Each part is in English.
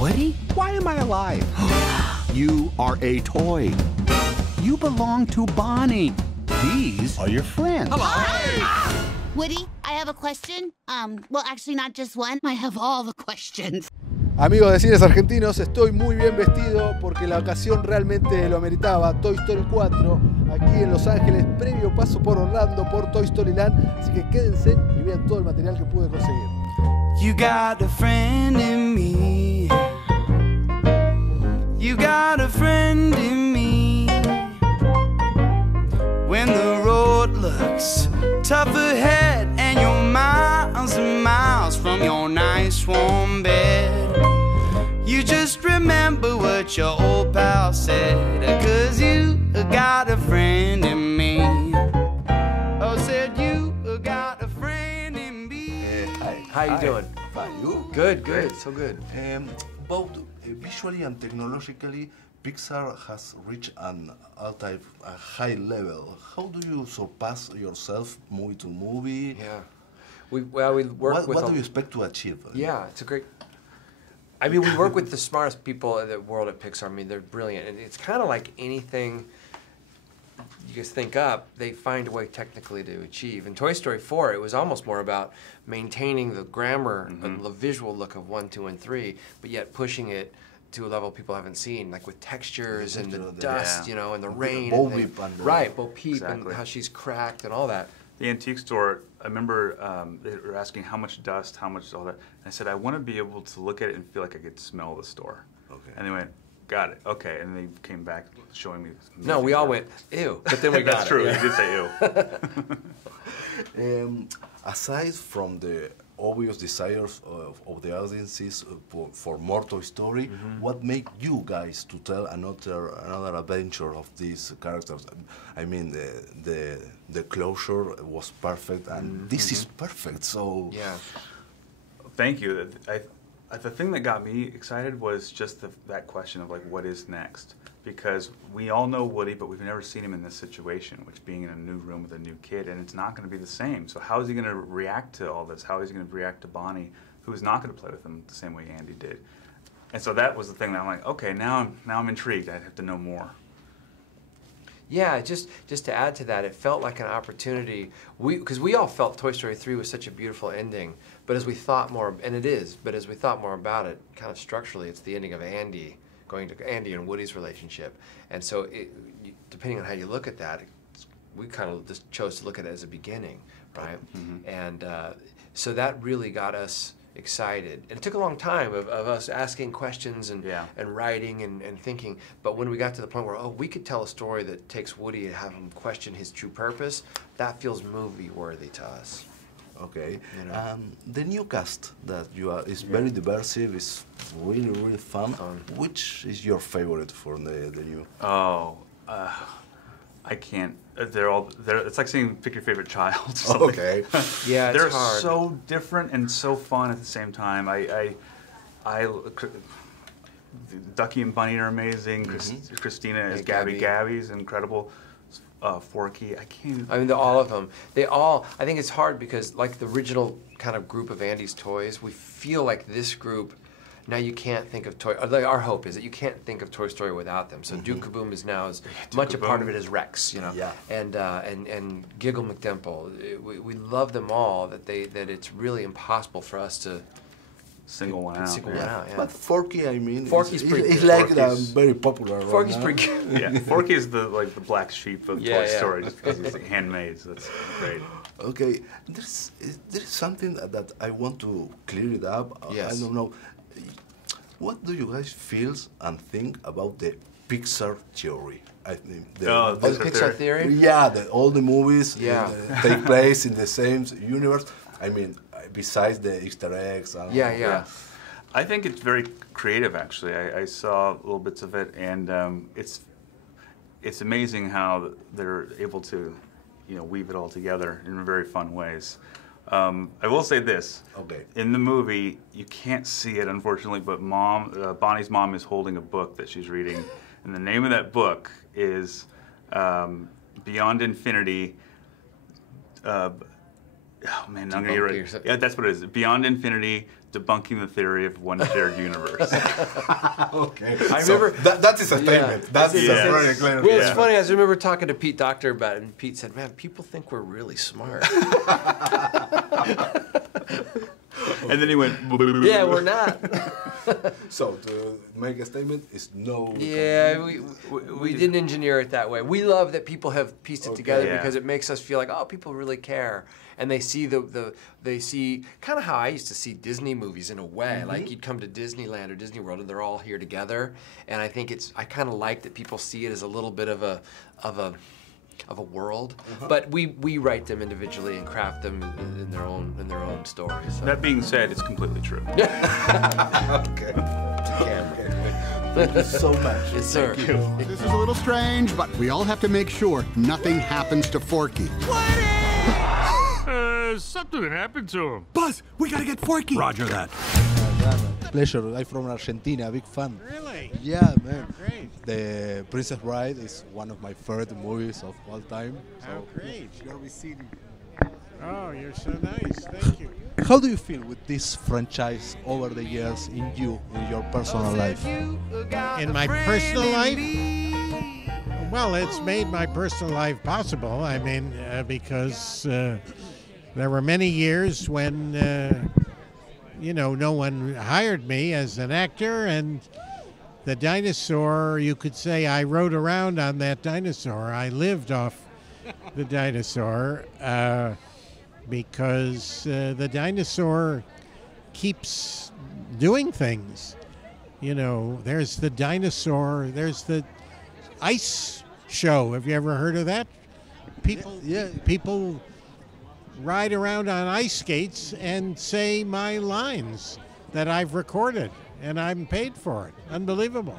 Woody? Why am I alive? You are a toy. You belong to Bonnie. These are your friends. Hello. Woody, I have a question. Well, actually not just one. I have all the questions. Amigos de cines argentinos, estoy muy bien vestido porque la ocasión realmente lo ameritaba. Toy Story 4, aquí en Los Ángeles, previo paso por Orlando, por Toy Story Land. Así que quédense y vean todo el material que pude conseguir. You got a friend in me. You got a friend in me. When the road looks tough ahead and you're miles and miles from your nice warm bed, you just remember what your old pal said, 'cause you got a friend in me. Oh, said you got a friend in me. Hi. How you doing? Fine. You? Good, good, so good. Both visually and technologically, Pixar has reached an all-time high level. How do you surpass yourself movie to movie? Yeah. We work with... What do you expect to achieve? Yeah, it's a great... I mean, we work with the smartest people in the world at Pixar. I mean, they're brilliant. And it's kind of like anything you just think up, they find a way technically to achieve. In Toy Story 4, it was almost more about maintaining the grammar and the visual look of 1, 2, and 3, but yet pushing it to a level people haven't seen, like with textures and the dust, you know, and the rain. Bo Peep. Right, Bo Peep, Exactly. and how she's cracked and all that. The antique store, I remember they were asking how much dust, how much all that. And I said, I want to be able to look at it and feel like I could smell the store. Okay. And they went, got it, okay. And they came back showing me. No, we all went, ew, but then we got That's true, it. you did say ew. Aside from the obvious desires of the audiences for more Toy Story, what made you guys to tell another adventure of these characters? I mean, the closure was perfect, and this is perfect. So Yeah. Thank you. The thing that got me excited was just that question of like, what is next? Because we all know Woody, but we've never seen him in this situation, which being in a new room with a new kid, and it's not going to be the same. So how is he going to react to all this? How is he going to react to Bonnie, who is not going to play with him the same way Andy did? And so that was the thing that I'm like, okay, now I'm intrigued. I have to know more. Yeah, just to add to that, it felt like an opportunity. Because we all felt Toy Story 3 was such a beautiful ending, but as we thought more, and it is, but as we thought more about it, kind of structurally, it's the ending of Andy, going to Andy and Woody's relationship. And so depending on how you look at that, we kind of just chose to look at it as a beginning, right? And so that really got us excited. And it took a long time of us asking questions and writing and thinking. But when we got to the point where, oh, we could tell a story that takes Woody and have him question his true purpose, that feels movie-worthy to us. Okay. You know? The new cast that you are is very diverse. It's really fun. Which is your favorite for the new? Oh, I can't. It's like saying pick your favorite child. Or something. Okay. Yeah, it's They're hard. so different and so fun at the same time. Ducky and Bunny are amazing. Christina as Gabby. Gabby's incredible. Forky, I can't. I mean, all of them. They all. I think it's hard because, like the original kind of group of Andy's toys, we feel like this group. Now you can't think of Toy. Like our hope is that you can't think of Toy Story without them. So Duke Kaboom is now as much a part of it as Rex, you know. Yeah. And Giggle McDimple. We love them all. That it's really impossible for us to single one out. Single one out, yeah. But Forky, I mean, Forky's pretty it's good. like Forky's very popular right Forky's now. pretty good. Yeah, Forky is the black sheep of Toy Story, just because he's like handmade. So that's great. Okay, there's something that I want to clear it up. Yes. I don't know. What do you guys feel and think about the Pixar theory? I think the Pixar theory? Yeah, all the movies take place in the same universe. I mean, besides the Easter eggs. And I think it's very creative, actually. I saw little bits of it, and it's amazing how they're able to, weave it all together in very fun ways. I will say this. Okay. In the movie, you can't see it, unfortunately, but Bonnie's mom is holding a book that she's reading, and the name of that book is Beyond Infinity. Oh man, I'm gonna get it right. Yeah, that's what it is. Beyond Infinity, debunking the theory of one shared universe. Okay. I remember that is a statement. That's very clear. Well, it's funny. I remember talking to Pete Docter about it, and Pete said, "Man, people think we're really smart." And then he went, Yeah, we're not. So to make a statement is no. Yeah, we didn't engineer it that way. We love that people have pieced it together because it makes us feel like, oh, people really care, and they see they see kind of how I used to see Disney movies in a way. Like you'd come to Disneyland or Disney World, and they're all here together. And I think I kind of like that people see it as a little bit of a world, but we write them individually and craft them in their own stories. So. That being said, it's completely true. Okay. Thank you so much. Yes, sir. This is a little strange, but we all have to make sure nothing happens to Forky. Something happened to him. Buzz, we gotta get Forky. Roger that. Pleasure. I'm from Argentina, big fan. Really? Yeah, man. Oh, great. The Princess Bride is one of my favorite movies of all time. Oh, great. You're visiting. Oh, you're so nice. Thank you. How do you feel with this franchise over the years in your personal life? In my personal life? Well, it's made my personal life possible. I mean, because there were many years when, no one hired me as an actor, and the dinosaur, you could say I rode around on that dinosaur. I lived off the dinosaur because the dinosaur keeps doing things. There's the dinosaur, there's the ice show. Have you ever heard of that? People ride around on ice skates and say my lines that I've recorded, and I'm paid for it. Unbelievable.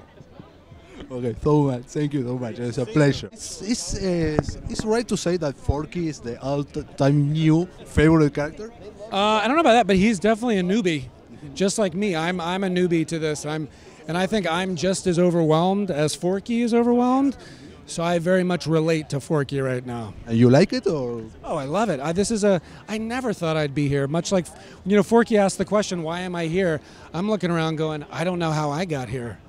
Okay, so much. Thank you so much. It's a pleasure. It's right to say that Forky is the all-time new favorite character? I don't know about that, but he's definitely a newbie, just like me. I'm a newbie to this. And I think I'm just as overwhelmed as Forky is overwhelmed. So I very much relate to Forky right now. And you like it, or? Oh, I love it. I never thought I'd be here. Much like, Forky asked the question, why am I here? I'm looking around going, I don't know how I got here.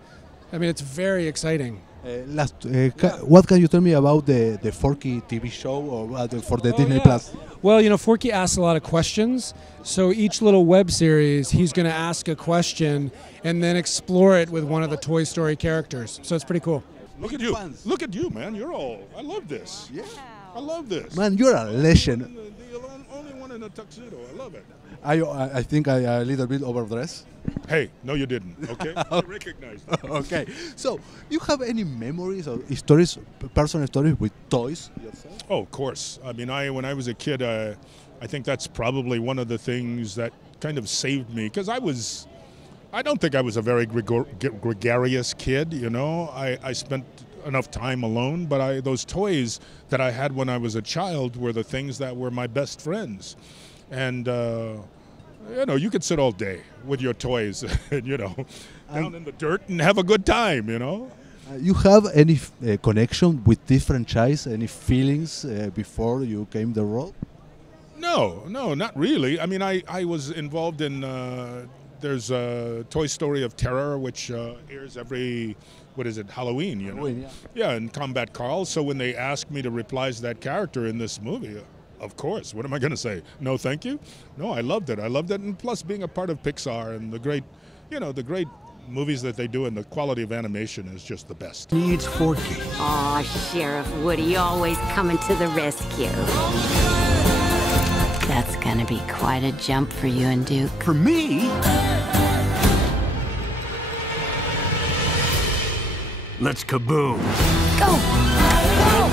I mean, it's very exciting. What can you tell me about the Forky TV show or for the Disney Plus? Well, Forky asks a lot of questions. So each little web series, he's going to ask a question and then explore it with one of the Toy Story characters. So it's pretty cool. Look at you. Look at you, man. I love this. Yeah. I love this. Man, you're a legend. The only one in a tuxedo. I love it. I think I a little bit overdressed. Hey, no you didn't, okay? I recognize that. Okay. So, you have any memories or stories, personal stories with toys yourself? Oh, of course. I mean, when I was a kid, I think that's probably one of the things that kind of saved me, because I don't think I was a very gregarious kid, I spent enough time alone, but those toys that I had when I was a child were the things that were my best friends. And, you could sit all day with your toys, down in the dirt and have a good time, You have any connection with this franchise, any feelings before you came the role? No, not really. I mean, I was involved in... there's a Toy Story of Terror, which airs every, Halloween, Halloween, Yeah, and Combat Carl. So when they asked me to reprise that character in this movie, of course, what am I going to say? No, thank you? No, I loved it. And plus being a part of Pixar and the great movies that they do and the quality of animation is just the best. Needs Forky. Aw, Sheriff Woody always coming to the rescue. That's gonna be quite a jump for you and Duke. For me? Let's kaboom. Go! Go!